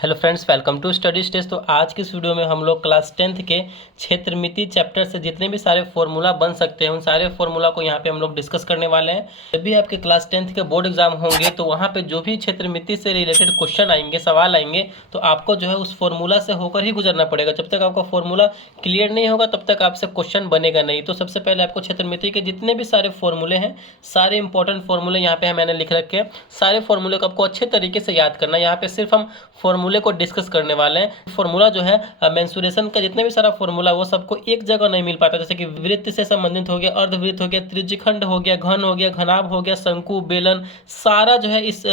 Hello friends, welcome to study stage. तो आज की इस वीडियो में हम लोग क्लास 10th के क्षेत्रमिति चैप्टर से जितने भी सारे फॉर्मूला बन सकते हैं उन सारे फॉर्मूला को यहाँ पे हम लोग डिस्कस करने वाले हैं। जब भी आपके क्लास 10th के बोर्ड एग्जाम होंगे तो वहाँ पे जो भी क्षेत्रमिति से रिलेटेड क्वेश्चन आएंगे, सवाल आएंगे, तो आपको जो है उस फॉर्मूला से होकर ही गुजरना पड़ेगा। जब तक आपका फॉर्मूला क्लियर नहीं होगा तब तक आपसे क्वेश्चन बनेगा नहीं। तो सबसे पहले आपको क्षेत्रमिति के जितने भी सारे फॉर्मूले हैं, सारे इंपॉर्टेंट फॉर्मूले यहाँ पे मैंने लिख रखे हैं। सारे फॉर्मूले को आपको अच्छे तरीके से याद करना है। यहाँ पे सिर्फ हम फॉर्मूले को डिस्कस करने वाले हैं। फॉर्मूला जो है मेंसुरेशन का जितने भी सारा फॉर्मूला वो सबको एक जगह नहीं मिल पाता। जैसे कि वृत्त से संबंधित हो गया, अर्धवृत्त हो गया, त्रिज्यखंड हो गया, घन हो गया, घनाभ हो गया, शंकु, बेलन, सारा जो है इस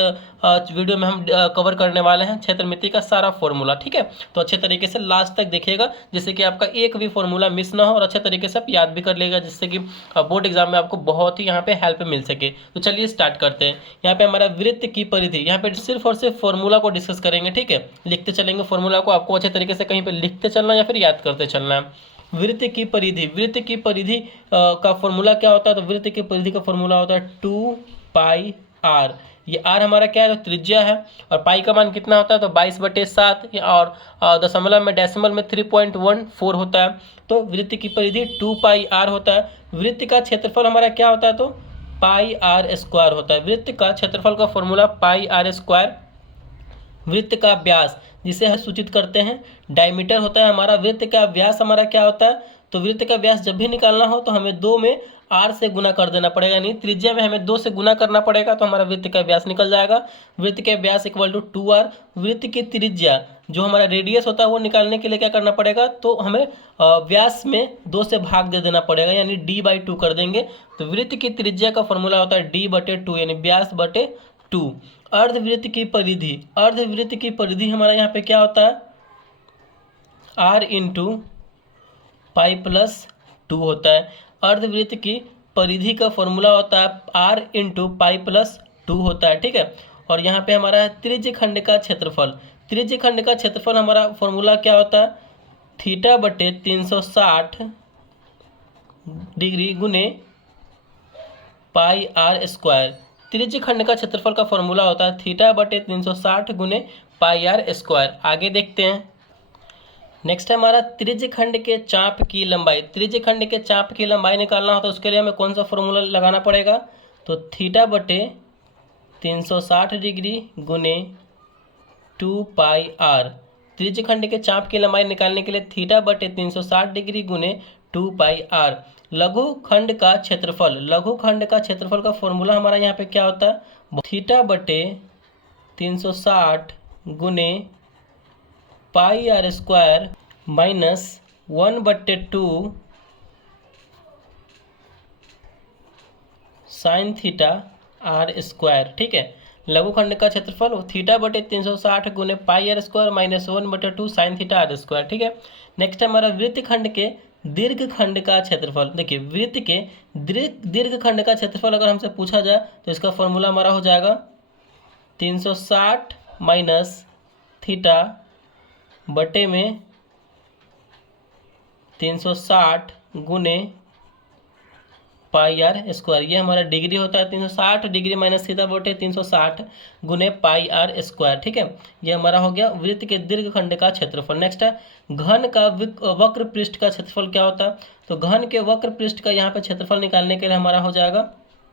वीडियो में हम कवर करने वाले हैं क्षेत्रमिति का सारा फॉर्मूला। ठीक है, तो अच्छे तरीके से लास्ट तक देखिएगा जिससे कि आपका एक भी फॉर्मूला मिस ना हो और अच्छे तरीके से आप याद भी कर लेगा, जिससे कि बोर्ड एग्जाम में आपको बहुत ही यहाँ पे हेल्प मिल सके। तो चलिए स्टार्ट करते हैं। यहाँ पे हमारा वृत्त की परिधि, यहाँ पे सिर्फ और सिर्फ फॉर्मूला को डिस्कस करेंगे। ठीक है, लिखते चलेंगे फॉर्मूला को, आपको अच्छे तरीके से कहीं पे लिखते चलना या फिर याद करते चलना है। वृत्त की परिधि, वृत्त की परिधि का फॉर्मूला क्या होता है? तो वृत्त की परिधि का फॉर्मूला होता है 2 पाई r। ये r हमारा क्या है? तो त्रिज्या है। और पाई का मान कितना होता है? तो 22/7 और दशमलव में डेसिमल में 3.14 होता है। तो वृत्त की परिधि 2 पाई r होता है। वृत्त का क्षेत्रफल हमारा क्या होता है? तो पाई r स्क्वायर होता है। वृत्त का क्षेत्रफल का फॉर्मूला पाई r स्क्वायर। वृत्त का व्यास जिसे हम सूचित करते हैं डायमीटर होता है हमारा। वृत्त का व्यास हमारा क्या होता है? तो वृत्त का व्यास जब भी निकालना हो तो हमें 2 में r से गुना कर देना पड़ेगा, यानी त्रिज्या में हमें 2 से गुना करना पड़ेगा तो हमारा वृत्त का व्यास निकल जाएगा। वृत्त के व्यास इक्वल टू 2r। वृत्त की त्रिज्या जो हमारा रेडियस होता है वो निकालने के लिए क्या करना पड़ेगा? तो हमें व्यास में 2 से भाग दे देना पड़ेगा, यानी d/2 कर देंगे। तो वृत्त की त्रिज्या का फॉर्मूला होता है d/2, यानी व्यास बटे 2। अर्धवृत्त की परिधि, अर्धवृत्त की परिधि हमारा यहाँ पे क्या होता है? r इंटू पाई प्लस 2 होता है। अर्धवृत्त की परिधि का फॉर्मूला होता है r इंटू पाई प्लस 2 होता है। ठीक है, और यहाँ पे हमारा है त्रिज्यखंड का क्षेत्रफल। त्रिज्यखंड का क्षेत्रफल हमारा फॉर्मूला क्या होता है? θ/360 डिग्री गुने पाई r स्क्वायर। त्रिज्यखंड का क्षेत्रफल का फॉर्मूला होता है θ/360 गुने पाई r स्क्वायर। आगे देखते हैं। नेक्स्ट है हमारा त्रिज्यखंड के चाप की लंबाई। त्रिज्यखंड के चाप की लंबाई निकालना हो तो उसके लिए हमें कौन सा फॉर्मूला लगाना पड़ेगा? तो θ/360 डिग्री गुने 2 पाई r। त्रिज्यखंड के चाप की लंबाई निकालने के लिए θ/360 डिग्री गुने 2 पाई r। लघुखंड का क्षेत्रफल, लघुखंड का क्षेत्रफल का फॉर्मूला हमारा यहाँ पे क्या होता है? θ/360 गुने पाई r square minus 1/2 sine theta r square. ठीक है, लघुखंड का क्षेत्रफल θ/360 गुने पाई r square minus 1/2 sine theta r square. ठीक है, नेक्स्ट हमारा वृत्तखंड के दीर्घखंड का क्षेत्रफल। देखिए, वृत्त के दीर्घखंड का क्षेत्रफल अगर हमसे पूछा जाए तो इसका फॉर्मूला हमारा हो जाएगा 360 माइनस थीटा बटे में 360 गुने पाई r स्क्वायर। ये हमारा डिग्री होता है 360 डिग्री माइनस थीटा बटे 360 गुने पाई r स्क्वायर। ठीक है, ये हमारा हो गया वृत्त के दीर्घखंड का क्षेत्रफल। नेक्स्ट है घन का वक्र पृष्ठ का क्षेत्रफल क्या होता है? तो घन के वक्र पृष्ठ का यहाँ पे क्षेत्रफल निकालने के लिए हमारा हो जाएगा,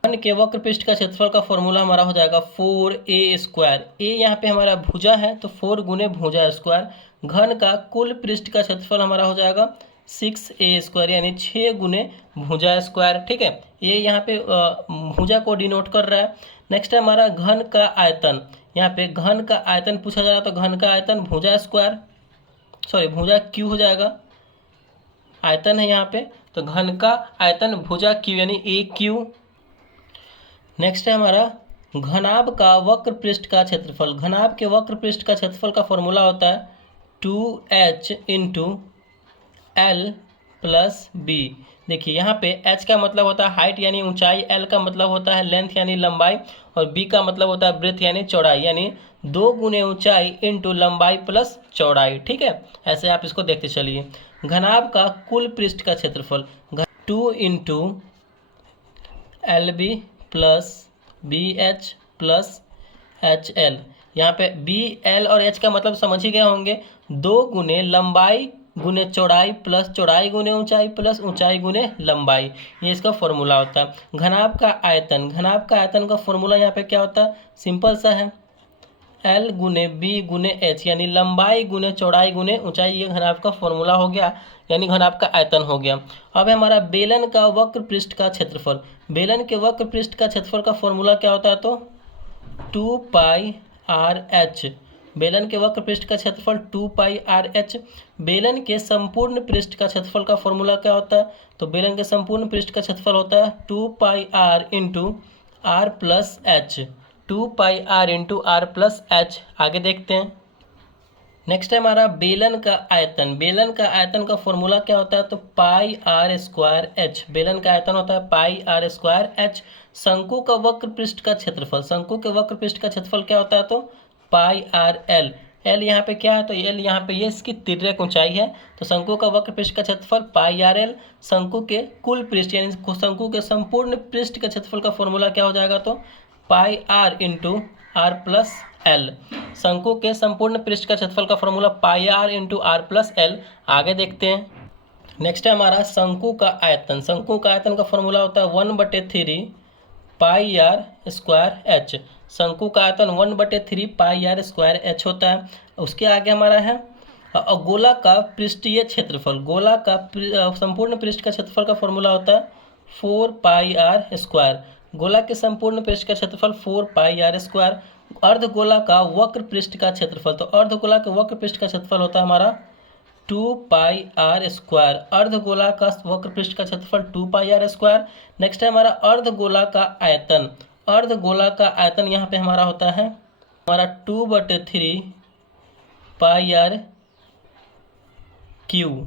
घन के वक्र पृष्ठ का क्षेत्रफल का फॉर्मूला हमारा हो जाएगा 4a स्क्वायर। a यहाँ पे हमारा भुजा है तो 4 गुने भुजा स्क्वायर। घन का कुल पृष्ठ का क्षेत्रफल हमारा हो जाएगा 6a स्क्वायर, यानी 6 गुने भुजा स्क्वायर। ठीक है, ये यहाँ पे भुजा को डिनोट कर रहा है। नेक्स्ट है हमारा घन का आयतन। यहाँ पे घन का आयतन पूछा जा रहा है तो घन का आयतन भुजा स्क्वायर, सॉरी भुजा क्यू हो जाएगा। आयतन है यहाँ पे तो घन का आयतन भुजा क्यू, यानी AQ। नेक्स्ट है हमारा घनाभ का वक्र पृष्ठ का क्षेत्रफल। घनाभ के वक्र पृष्ठ का क्षेत्रफल का फॉर्मूला होता है 2h into L plus B. देखिए यहाँ पे h का मतलब होता है हाइट यानी ऊंचाई, L का मतलब होता है लेंथ यानी लंबाई, और B का मतलब होता है ब्रेथ यानी चौड़ाई, यानी 2 गुने ऊंचाई इंटू लंबाई प्लस चौड़ाई। ठीक है, ऐसे आप इसको देखते चलिए। घनाभ का कुल पृष्ठ का क्षेत्रफल 2 into LB plus BH plus HL, यहाँ पे बी एल और एच का मतलब समझ ही गए होंगे, 2 गुने लंबाई गुने चौड़ाई प्लस चौड़ाई गुने ऊंचाई प्लस ऊंचाई गुने लंबाई, ये इसका फॉर्मूला होता है। घनाभ का आयतन, घनाभ का आयतन का फॉर्मूला यहाँ पे क्या होता है, सिंपल सा है, एल गुने बी गुने एच, यानी लंबाई गुने चौड़ाई गुने ऊंचाई, ये घनाभ का फॉर्मूला हो गया, यानी घनाभ का आयतन हो गया। अब हमारा बेलन का वक्र पृष्ठ का क्षेत्रफल, बेलन के वक्र पृष्ठ का क्षेत्रफल का फॉर्मूला क्या होता है, तो 2 पाई आर एच, बेलन के वक्र पृष्ठ का क्षेत्रफल 2 पाई आर एच। बेलन के संपूर्ण पृष्ठ का क्षेत्रफल का फॉर्मूला क्या होता है, तो बेलन के संपूर्ण पृष्ठ का क्षेत्रफल होता है 2 pi r into r plus h, 2 pi r into r plus h. आगे देखते हैं, नेक्स्ट है हमारा बेलन का आयतन, बेलन का आयतन का फॉर्मूला क्या होता है, तो पाई आर स्क्वायर एच, बेलन का आयतन होता है पाई आर स्क्वायर एच। शंकु का वक्र पृष्ठ का क्षेत्रफल, शंकु के वक्र पृष्ठ का क्षेत्रफल क्या होता है, तो पाई आर एल, एल यहाँ पे क्या है, तो एल यहाँ पे ये इसकी तिर्यक ऊंचाई है, तो शंकु का वक्र पृष्ठ का क्षेत्रफल पाई आर एल। शंकु के कुल पृष्ठ यानी शंकु के संपूर्ण पृष्ठ के क्षेत्रफल का फॉर्मूला क्या हो जाएगा, तो pi r into r plus l. शंकु के संपूर्ण पृष्ठ का क्षेत्रफल का formula pi r into r plus l. आगे देखते हैं, नेक्स्ट है हमारा शंकु का आयतन, शंकु का आयतन का फॉर्मूला होता है 1/3 पाई आर स्क्वायर एच, शंकु का आयतन 1/3 पाई आर स्क्वायर एच होता है। उसके आगे हमारा है गोला का पृष्ठीय क्षेत्रफल, गोला का संपूर्ण पृष्ठ का क्षेत्रफल का फॉर्मूला होता है 4 पाई आर स्क्वायर, गोला के संपूर्ण पृष्ठ का क्षेत्रफल 4 पाई आर स्क्वायर। अर्धगोला का वक्र पृष्ठ का क्षेत्रफल, तो अर्धगोला के वक्र पृष्ठ का क्षेत्रफल होता है हमारा 2 पाई आर स्क्वायर, अर्धगोला का वक्र पृष्ठ का क्षेत्रफल 2 पाई आर स्क्वायर। नेक्स्ट है हमारा अर्धगोला का आयतन, अर्धगोला का आयतन यहाँ पे हमारा होता है हमारा 2/3 पाई आर क्यू,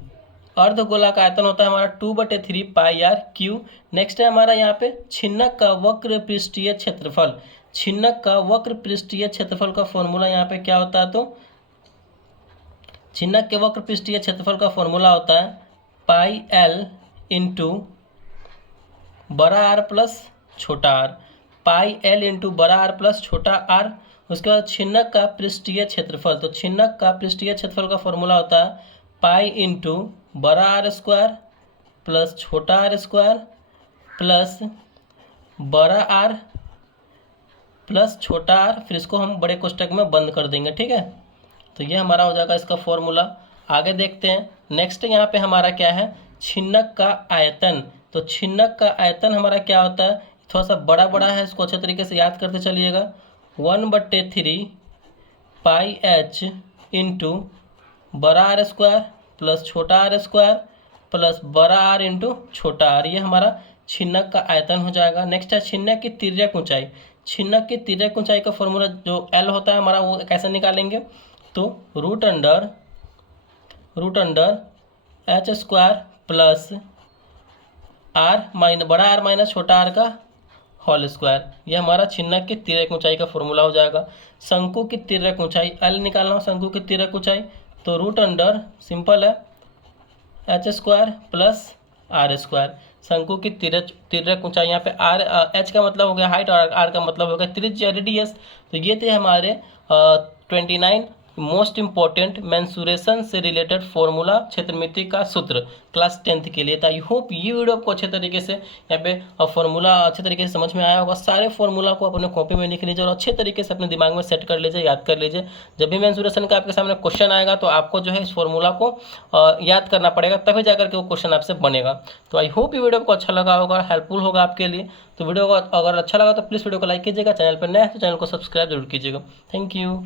अर्धगोला का आयतन होता है हमारा 2/3 पाई आर क्यू। नेक्स्ट है हमारा यहाँ पे छिन्नक का वक्र पृष्ठीय क्षेत्रफल, छिन्नक का वक्र पृष्ठीय क्षेत्रफल का फॉर्मूला यहाँ पे क्या होता है, तो छिन्नक के वक्र पृष्ठीय क्षेत्रफल का फॉर्मूला होता है पाई एल इंटू बड़ा आर प्लस छोटा आर, पाई एल इंटू बड़ा आर प्लस छोटा आर। उसके बाद छिन्नक का पृष्ठीय क्षेत्रफल, तो छिन्नक का पृष्ठीय क्षेत्रफल का फॉर्मूला होता है पाई इंटू बड़ा आर स्क्वायर प्लस छोटा आर स्क्वायर प्लस बड़ा आर प्लस छोटा आर, फिर इसको हम बड़े कोष्टक में बंद कर देंगे, ठीक है। तो ये हमारा हो जाएगा इसका फॉर्मूला। आगे देखते हैं, नेक्स्ट यहाँ पे हमारा क्या है, छिन्नक का आयतन, तो छिन्नक का आयतन हमारा क्या होता है, थोड़ा सा बड़ा बड़ा है, इसको अच्छे तरीके से याद करते चलिएगा, 1/3 पाई एच इंटू बड़ा आर स्क्वायर प्लस छोटा आर स्क्वायर प्लस बड़ा आर इंटू छोटा आर, ये हमारा छिन्नक का आयतन हो जाएगा। नेक्स्ट है छिन्नक की तिर्यक ऊंचाई, छिन्नक की तिर्यक ऊंचाई का फॉर्मूला जो एल होता है हमारा, वो कैसे निकालेंगे, तो root under H square plus बड़ा आर माइनस छोटा आर का होल स्क्वायर, ये हमारा छिन्नक की तिर्यक ऊंचाई का फॉर्मूला हो जाएगा। शंकु की तिर्यक ऊंचाई, एल निकालना हो शंकु की तिर्यक ऊंचाई, तो रूट अंडर सिंपल है H square plus R square. शंकु की तिर्यक ऊंचाई, यहाँ पे आर एच का मतलब हो गया हाइट और आर का मतलब हो गया त्रिज्या रेडियस। तो ये थे हमारे 29 मोस्ट इंपॉर्टेंट मेंसुरेशन से रिलेटेड फॉर्मूला क्षेत्रमिति का सूत्र क्लास 10th के लिए। तो आई होप ये वीडियो आपको अच्छे तरीके से यहाँ पे फॉर्मूला अच्छे तरीके से समझ में आया होगा। सारे फॉर्मूला को अपने कॉपी में लिख लीजिए और अच्छे तरीके से अपने दिमाग में सेट कर लीजिए, याद कर लीजिए। जब भी मेंसुरेशन का आपके सामने क्वेश्चन आएगा तो आपको जो है इस फॉर्मूला को याद करना पड़ेगा, तभी जाकर के वो क्वेश्चन आपसे बनेगा। तो आई होप ये वीडियो आपको अच्छा लगा होगा, हेल्पफुल होगा आपके लिए। तो वीडियो को अगर अच्छा लगा तो प्लीज़ वीडियो को लाइक कीजिएगा, चैनल पर नया है तो चैनल को सब्सक्राइब जरूर कीजिएगा। Thank you.